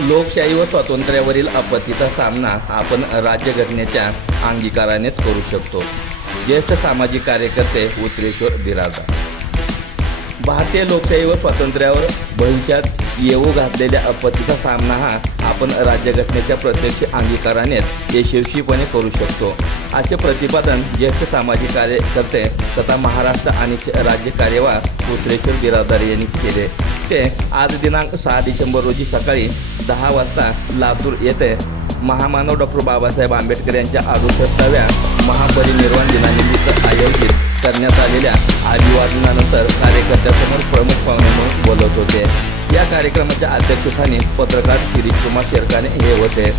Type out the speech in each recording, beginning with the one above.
लोकशाही व स्वातंत्र्यावरील आपत्तीचा सामना आपण राज्यघटनेच्या अंगीकारानेच करू शकतो. ज्येष्ठ सामाजिक कार्यकर्ते उत्रेश्वर बिराजा भारतीय लोकशाही व स्वातंत्र्यावर भविष्यात येऊ घातलेल्या आपत्तीचा सामना हा आपण राज्यघटनेच्या प्रत्यक्ष अंगीकारानेच यशस्वीपणे करू शकतो. असे प्रतिपादन ज्येष्ठ सामाजिक कार्यकर्ते तथा महाराष्ट्र आणि राज्य कार्यवाह उत्रेश्वर बिरादार यांनी केले. ते आज दिनांक सहा डिसेंबर रोजी सकाळी दहा वाजता लातूर येथे महामानव डॉक्टर बाबासाहेब आंबेडकर यांच्या अडुसष्टाव्या महापरिनिर्वाण दिनानिमित्त आयोजित करण्यात आलेल्या अभिवादनानंतर कार्यकर्त्यांसमोर प्रमुख पाहुणे म्हणून बोलत होते. या कार्यक्रमाच्या अध्यक्षस्थानी पत्रकार शिरीष कुमार शेरकाने हे होते.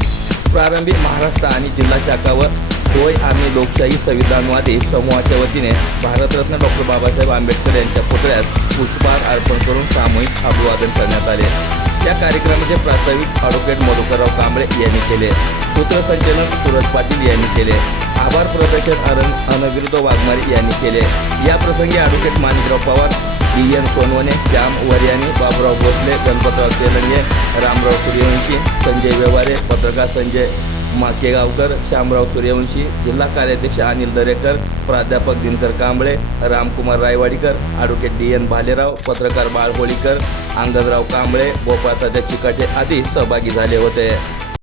प्रारंभी महाराष्ट्र आणि जिल्हा शाखा व होय आम्ही लोकशाही संविधानवादी समूहाच्या वतीने भारतरत्न डॉक्टर बाबासाहेब आंबेडकर यांच्या पुतळ्यास पुष्पहार अर्पण करून सामूहिक अभिवादन करण्यात आले. या कार्यक्रमाचे प्रास्ताविक ॲडव्होकेट मधुकरराव कांबळे यांनी केले. सूत्रसंचलन सूरज पाटील यांनी केले. आभार प्रोफेसर अरन अनविरुद्ध वाघमारे यांनी केले. या प्रसंगी advocate Manikrao Pawar E N Sonawane Shyam Variyani Baburao Bhosale Ganpatrao Telange Ramrao Suryavanshi Sanjay Vyavahare पत्रकार संजय माकेगावकर श्यामराव सूर्यवंशी जिल्हा कार्याध्यक्ष अनिल दरेकर प्राध्यापक Dinkar Kamble Ramkumar Raiwadikar advocate D N Bhalerao पत्रकार बाळ होळीकर अंगदराव कांबळे गोपाळ चिकाटे आदी सहभागी झाले होते.